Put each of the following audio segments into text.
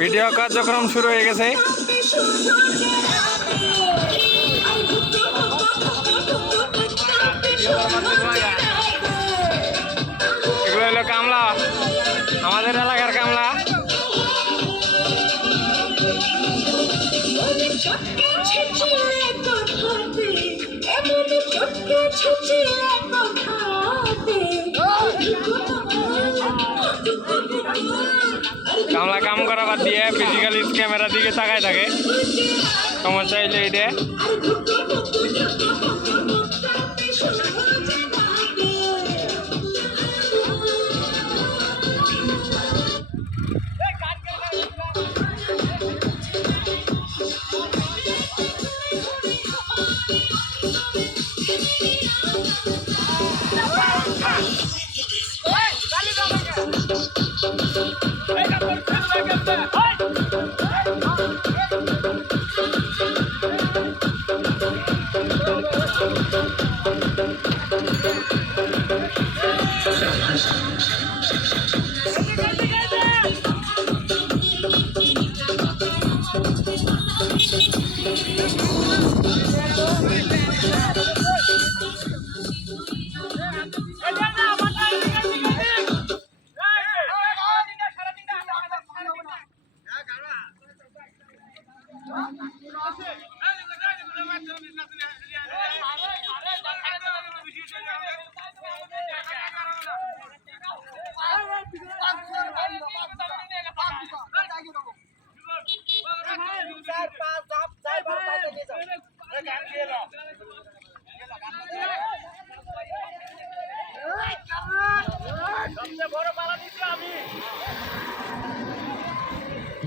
Video কার্যক্রম শুরু হয়ে গেছে। এগুলো হলো কামলা, আমাদের এলাকার কামলা। কামলা কাম করা বাদ দিয়ে ফিজিক্যালি ক্যামেরার দিকে তাকায় থাকে, সমস্যা হইলে এটা।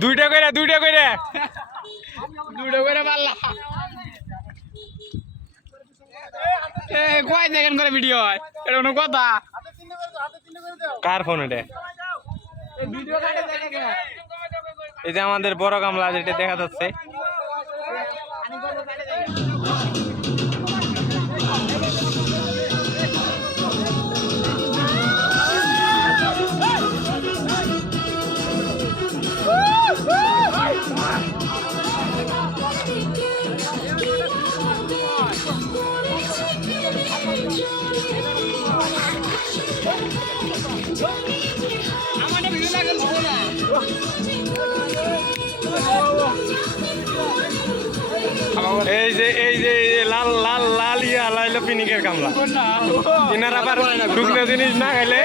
দুইটা করে পারলা। কয় দেখেন করে ভিডিও হয়, এটা কোনো কথা? কার ফোন এটা? এই যে আমাদের বড় গামলা যেটা দেখা যাচ্ছে। এই যে লাল লাল লাল ইয়া লাইলো পিনিকের কামলা। ইনার আবার শুকনো জিনিস না খাইলে